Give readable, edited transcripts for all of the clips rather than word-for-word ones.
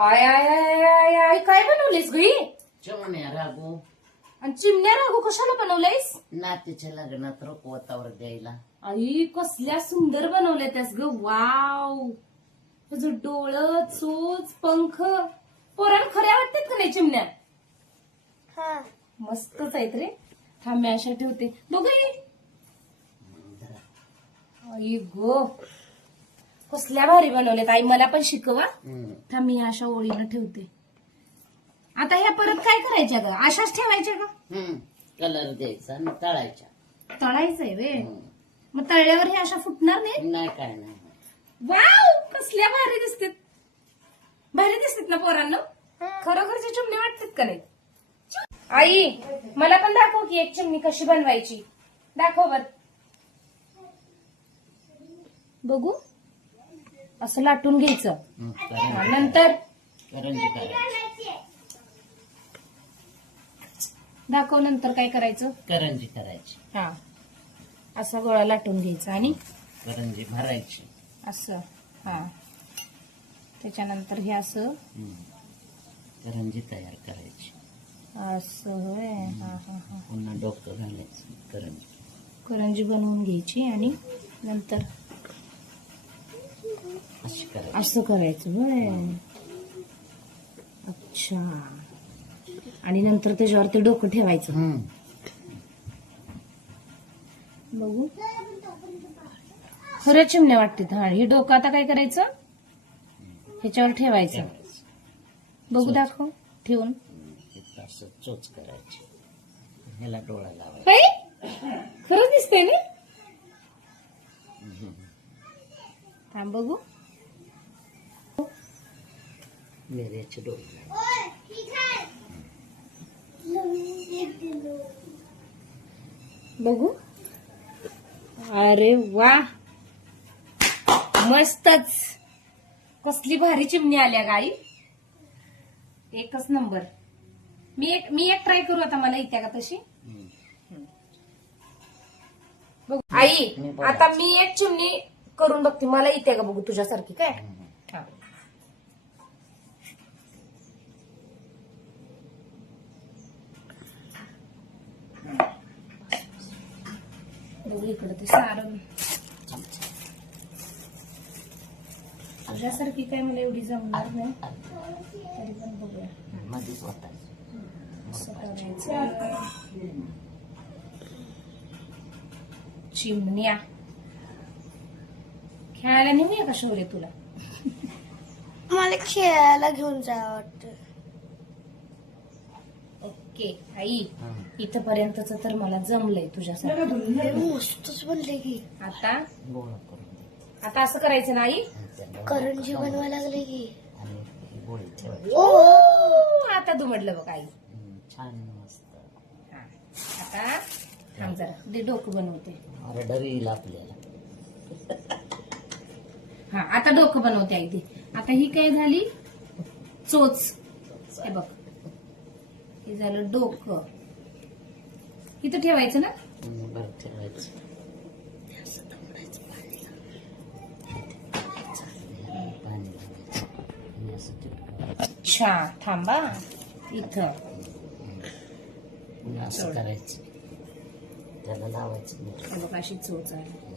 I I I I I काय बनवलीस गी? चिमण्या रागू आणि चिमण्या राघू कशाला बनवलंयस? नातीच्या लग्नात रुकवतावर द्यायला. आई कसल्या सुंदर बनवल्या त्यास ग. वाव, तुझं डोळं, चोच, पंख पोरांना खऱ्या वाटतात का नाही चिमण्या? मस्तच आहेत रे. थांब मी अशा ठेवते बघ. आई गो, कसल्या भारी बनवल्यात. आई मला पण शिकवा. थांब मी अशा ओळीनं ठेवते. आता ह्या परत काय करायच्या ग? अशाच ठेवायच्या का? कलर द्यायचा आणि तळायच्या. तळायचंय वे. मग तळल्यावर हे अशा फुटणार नाही? नाही काय नाही. वाव, कसल्या भारी दिसतात. भारी दिसतात ना पोरांना? खरोखरची चिमणी वाटतात का नाही? आई मला पण दाखव की एक चिमणी कशी बनवायची. दाखव बर बघू. असं लाटून घ्यायचं. नंतर करंजी करायची. दाखव नंतर काय करायचं. करंजी करायची. हा, असा गोळा लाटून घ्यायचा आणि करंजी भरायची असं. हा, त्याच्यानंतर हे असं करंजी तयार करायची. असं होय. हा हा हा. पुन्हा डोकं घालायचं. करंजी बनवून घ्यायची आणि नंतर अशी करायची. असं करायचं होय. अच्छा. आणि नंतर त्याच्यावर ते डोकं ठेवायचं. बघू, खरं चिमण्या वाटते. हा, हे डोकं आता काय करायचं? ह्याच्यावर ठेवायचं. बघू, दाखव ठेवून. असं चोच करायची. ह्याला डोळा लावायचा. खरंच दिसतंय ना? थांब बघू. मिऱ्याचे डोळे. बघू. अरे वा, मस्तच. कसली भारी चिमणी आल्या गाई. एकच नंबर. मी एक ट्राय करू आता. मला येत्या का तशी? बघू आई, आता मी एक चिमणी करून बघते. मला येत्या का बघू तुझ्यासारखी. काय? हा. बघू इकडं ते सारण. तुझ्यासारखी काय मला एवढी जमणार नाही. तरी पण बघूया. मध्येच होता. असं करायचं. चिमण्या खेळायला नेऊया का शौर्य तुला? मला खेळायला घेऊन जा वाटत. ओके आई, इथपर्यंतच तर मला जमलंय तुझ्यासाठी. मस्तच बनले की. आता गोळा करून द्यायचा. आता असं करायचं ना आई? करंजी बनवायला लागले की. आणि गोळी ठेवायची. ओ, आता दुमडलं बघ आई. छान मस्त. हा, आता थांब जरा. ते डोकं बनवते. ऑर्डर येईल आपल्याला. हा, आता डोकं बनवते आई ते. आता ही काय झाली? चोच. हे बघ, हे झालं डोकं. इथं ठेवायचं ना? बरं ठेवायचं. पाणी घालायचं आणि असं चिटकवायचं. अच्छा, थांबा इथं. पुन्हा असं करायचं. त्याला लावायचं. हे बघ, अशी चोच आहे.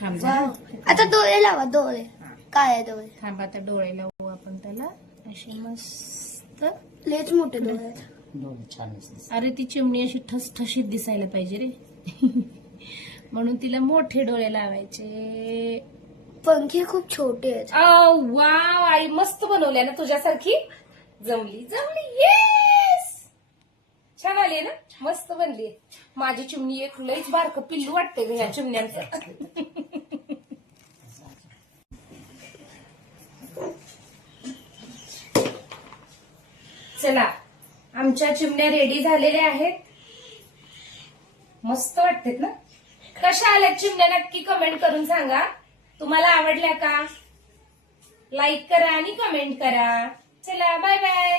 थांब जरा. आता डोळे लावा. डोळे काय डोळे? थांब, आता डोळे लावू आपण त्याला. अशी मस्त. लेच मोठे डोळे आहेत. डोळे छानच दिसतात. अरे ती चिमणी अशी ठसठशीत दिसायला पाहिजे रे. म्हणून तिला मोठे डोळे लावायचे. पंखे खूप छोटे आहेत. वाव, आई मस्त बनवल्या ना तुझ्यासारखी. जमली जमली. येस, छान आली ना. मस्त बनली. माझी चिमणी एक लईच बारकं पिल्लू वाटते ग ह्या चिमण्यांचं. चला, आमच्या चिमण्या रेडी झालेल्या आहेत. मस्त वाटतात ना. कशा आल्या चिमण्या नक्की कमेंट करून सांगा. तुम्हाला आवडल्या का? लाईक करा आणि कमेंट करा. चला, बाय बाय.